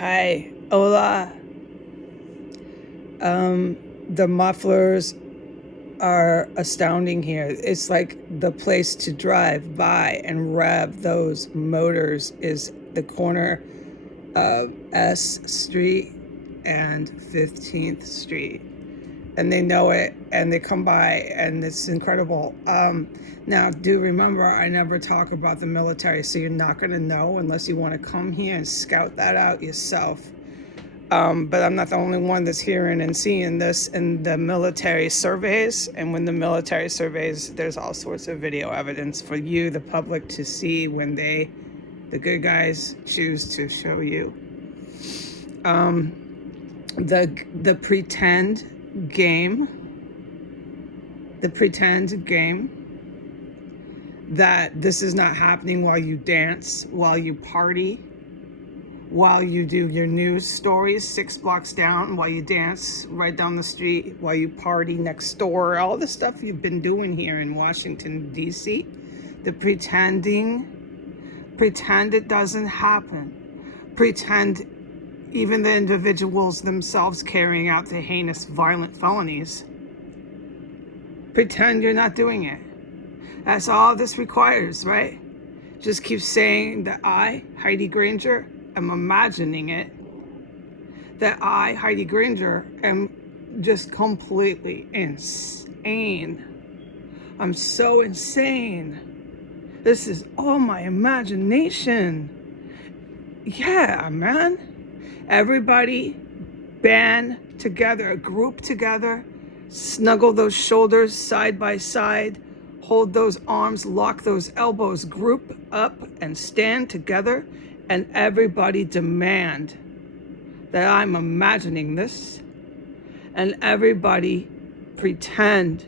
Hi, hola. The mufflers are astounding here. It's like the place to drive by and rev those motors is the corner of S Street and 15th Street. And they know it and they come by and it's incredible. Now, do remember, I never talk about the military, so you're not going to know unless you want to come here and scout that out yourself. But I'm not the only one that's hearing and seeing this in the military surveys. And when the military surveys, there's all sorts of video evidence for you, the public, to see when the good guys, choose to show you. The pretend game that this is not happening while you dance, while you party, while you do your news stories 6 blocks down, while you dance right down the street, while you party next door, all the stuff you've been doing here in Washington, D.C., the pretend it doesn't happen. Pretend even the individuals themselves carrying out the heinous, violent felonies. Pretend you're not doing it. That's all this requires, right? Just keep saying that I, Heidi Granger, am imagining it. That I, Heidi Granger, am just completely insane. I'm so insane. This is all my imagination. Yeah, man. Everybody band together, group together, snuggle those shoulders side by side, hold those arms, lock those elbows, group up and stand together, and everybody demand that I'm imagining this, and everybody pretend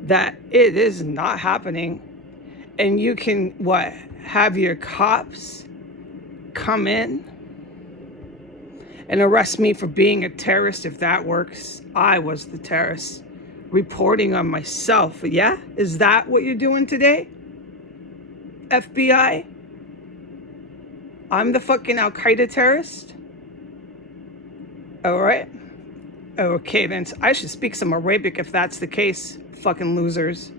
that it is not happening, and you can, have your cops come in and arrest me for being a terrorist if that works. I was the terrorist, reporting on myself. Yeah? Is that what you're doing today? FBI? I'm the fucking Al-Qaeda terrorist? All right. Okay, then I should speak some Arabic if that's the case, fucking losers.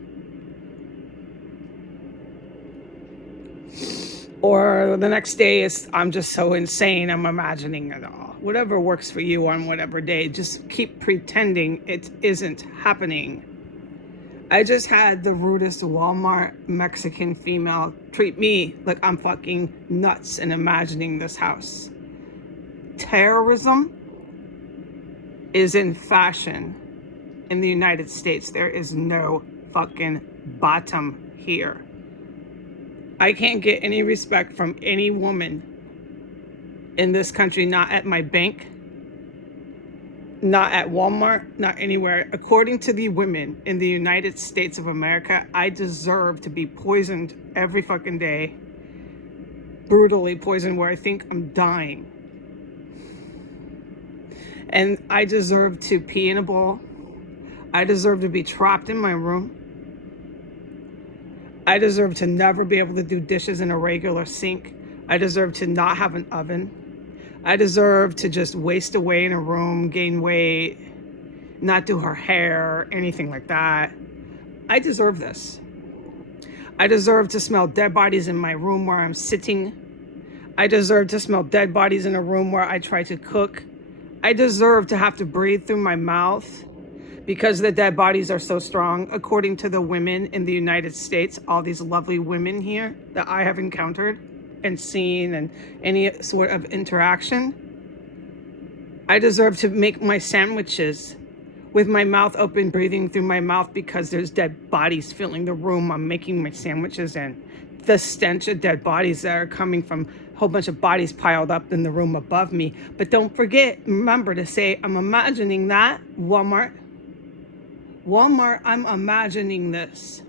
Or the next day is, I'm just so insane, I'm imagining it all. Whatever works for you on whatever day, just keep pretending it isn't happening. I just had the rudest Walmart Mexican female treat me like I'm fucking nuts and imagining this house. Terrorism is in fashion in the United States. There is no fucking bottom here. I can't get any respect from any woman in this country, not at my bank, not at Walmart, not anywhere. According to the women in the United States of America, I deserve to be poisoned every fucking day, brutally poisoned where I think I'm dying. And I deserve to pee in a bowl. I deserve to be trapped in my room. I deserve to never be able to do dishes in a regular sink. I deserve to not have an oven. I deserve to just waste away in a room, gain weight, not do her hair, anything like that. I deserve this. I deserve to smell dead bodies in my room where I'm sitting. I deserve to smell dead bodies in a room where I try to cook. I deserve to have to breathe through my mouth because the dead bodies are so strong, according to the women in the United States, all these lovely women here that I have encountered and seen and any sort of interaction. I deserve to make my sandwiches with my mouth open, breathing through my mouth because there's dead bodies filling the room I'm making my sandwiches in. The stench of dead bodies that are coming from a whole bunch of bodies piled up in the room above me. But don't forget, remember to say, I'm imagining that, Walmart, I'm imagining this.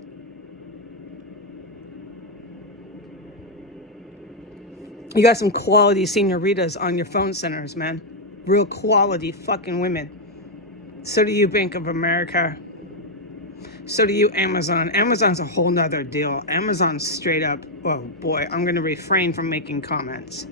You got some quality senoritas on your phone centers, man. Real quality fucking women. So do you, Bank of America. So do you, Amazon. Amazon's a whole nother deal. Amazon's straight up, oh boy, I'm going to refrain from making comments.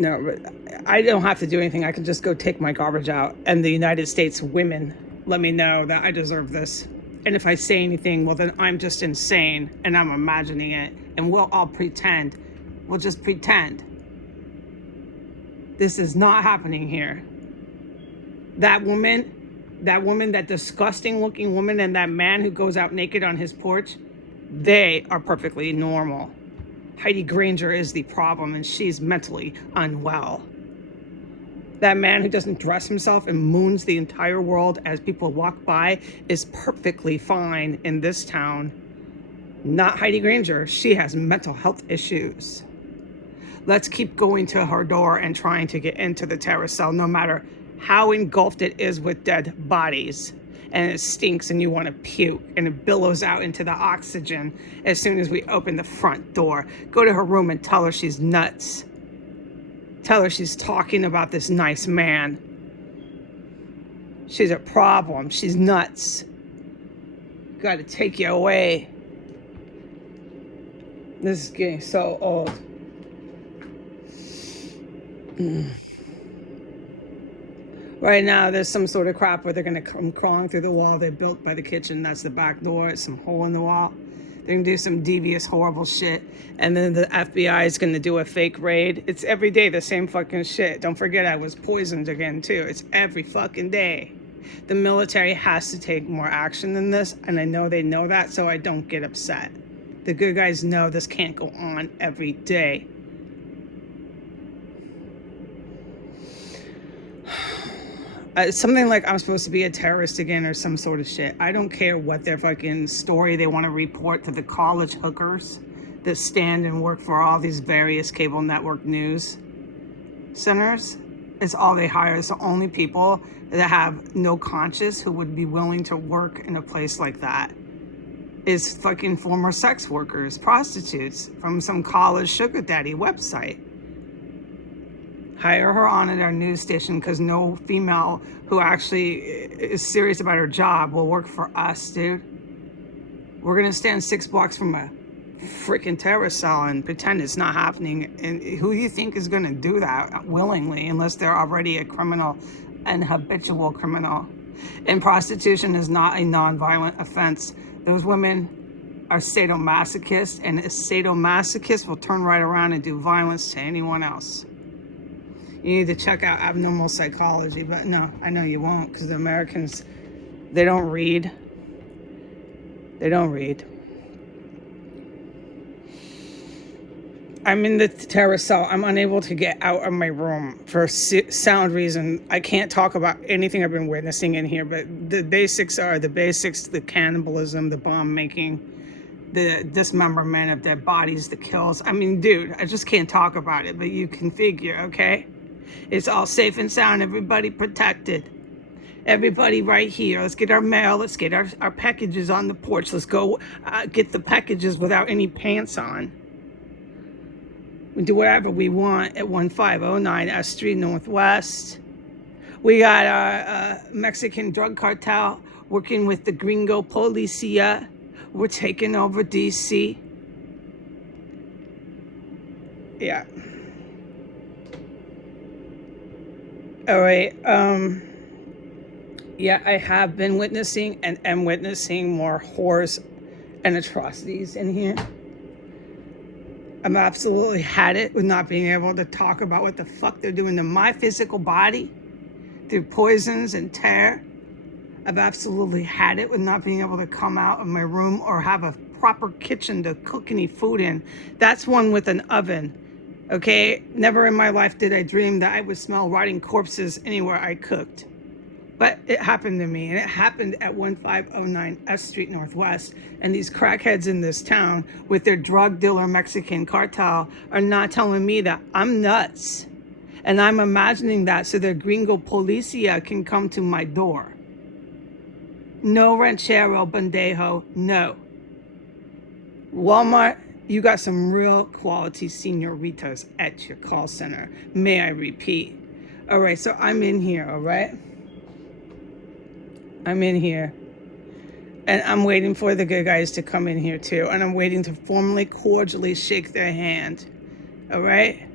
No, but I don't have to do anything. I can just go take my garbage out, and the United States women let me know that I deserve this. And if I say anything, well, then I'm just insane, and I'm imagining it, and we'll all pretend. We'll just pretend. This is not happening here. That woman, that disgusting looking woman, and that man who goes out naked on his porch, they are perfectly normal. Heidi Granger is the problem, and she's mentally unwell. That man who doesn't dress himself and moons the entire world as people walk by is perfectly fine in this town. Not Heidi Granger. She has mental health issues. Let's keep going to her door and trying to get into the terrace cell, no matter how engulfed it is with dead bodies. And it stinks and you want to puke, and it billows out into the oxygen as soon as we open the front door. Go to her room and tell her she's nuts. Tell her she's talking about this nice man. She's a problem. She's nuts. Got to take you away. This is getting so old. Right now, there's some sort of crap where they're going to come crawling through the wall they built by the kitchen. That's the back door. It's some hole in the wall. They're going to do some devious, horrible shit. And then the FBI is going to do a fake raid. It's every day the same fucking shit. Don't forget I was poisoned again, too. It's every fucking day. The military has to take more action than this, and I know they know that, so I don't get upset. The good guys know this can't go on every day. Something like I'm supposed to be a terrorist again or some sort of shit. I don't care what their fucking story they want to report to the college hookers that stand and work for all these various cable network news centers. It's all they hire. It's the only people that have no conscience who would be willing to work in a place like that is fucking former sex workers, prostitutes from some college sugar daddy website. Hire her on at our news station, because no female who actually is serious about her job will work for us, dude. We're going to stand 6 blocks from a freaking terrorist cell and pretend it's not happening. And who do you think is going to do that willingly, unless they're already a criminal, an habitual criminal? And prostitution is not a non-violent offense. Those women are sadomasochists, and a sadomasochist will turn right around and do violence to anyone else. You need to check out Abnormal Psychology, but no, I know you won't, because the Americans, they don't read. They don't read. I'm in the terror cell. I'm unable to get out of my room for sound reason. I can't talk about anything I've been witnessing in here, but the basics are the basics: the cannibalism, the bomb making, the dismemberment of dead bodies, the kills. I mean, dude, I just can't talk about it, but you can figure, okay? It's all safe and sound. Everybody protected. Everybody right here. Let's get our mail. Let's get our packages on the porch. Let's go get the packages without any pants on. We do whatever we want at 1509 S Street Northwest. We got our Mexican drug cartel working with the Gringo Policia. We're taking over DC. Yeah. All right. Yeah, I have been witnessing and am witnessing more horrors and atrocities in here. I'm absolutely had it with not being able to talk about what the fuck they're doing to my physical body through poisons and tear. I've absolutely had it with not being able to come out of my room or have a proper kitchen to cook any food in. That's one with an oven. Okay, never in my life did I dream that I would smell rotting corpses anywhere I cooked. But it happened to me, and it happened at 1509 S Street Northwest. And these crackheads in this town with their drug dealer Mexican cartel are not telling me that I'm nuts. And I'm imagining that so their Gringo Policia can come to my door. No ranchero bandejo, no. Walmart, you got some real quality senoritas at your call center. May I repeat? All right, so I'm in here, all right? I'm in here. And I'm waiting for the good guys to come in here too. And I'm waiting to formally, cordially shake their hand. All right?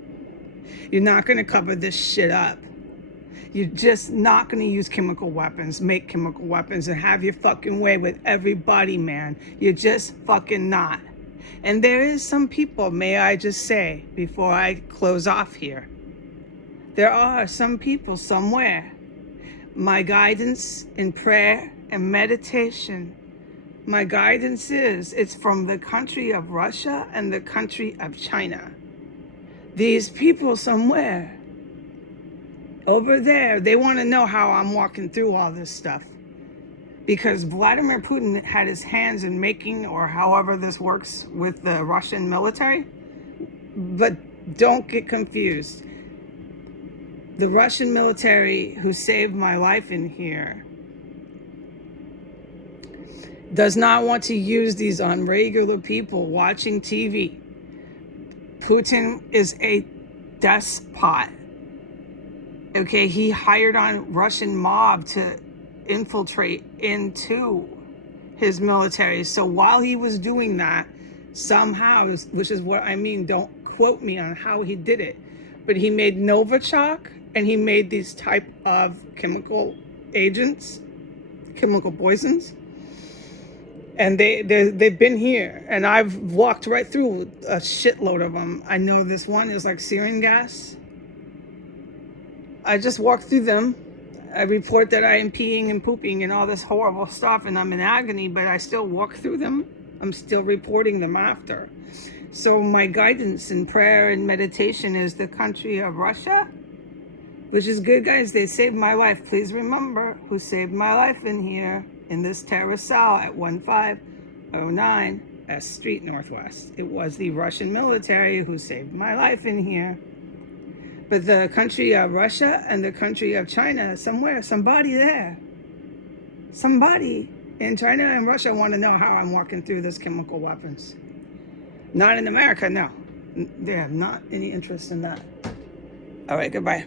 You're not going to cover this shit up. You're just not going to use chemical weapons, make chemical weapons, and have your fucking way with everybody, man. You're just fucking not. And there is some people, may I just say, before I close off here, there are some people somewhere. My guidance in prayer and meditation, my guidance is, it's from the country of Russia and the country of China. These people somewhere over there, they want to know how I'm walking through all this stuff. Because Vladimir Putin had his hands in making, or however this works with the Russian military. But don't get confused. The Russian military who saved my life in here does not want to use these on regular people watching TV. Putin is a despot. Okay, he hired on Russian mob to infiltrate into his military. So while he was doing that, somehow, which is what I mean, don't quote me on how he did it, but he made Novichok and he made these type of chemical agents, chemical poisons. And they've been here, and I've walked right through a shitload of them. I know this one is like sarin gas. I just walked through them. I report that I am peeing and pooping and all this horrible stuff, and I'm in agony, but I still walk through them. I'm still reporting them after. So my guidance in prayer and meditation is the country of Russia, which is good, guys. They saved my life. Please remember who saved my life in here, in this terrace cell at 1509 S Street Northwest. It was the Russian military who saved my life in here. But the country of Russia and the country of China, somewhere, somebody there, somebody in China and Russia want to know how I'm walking through this chemical weapons. Not in America, no. They have not any interest in that. All right, goodbye.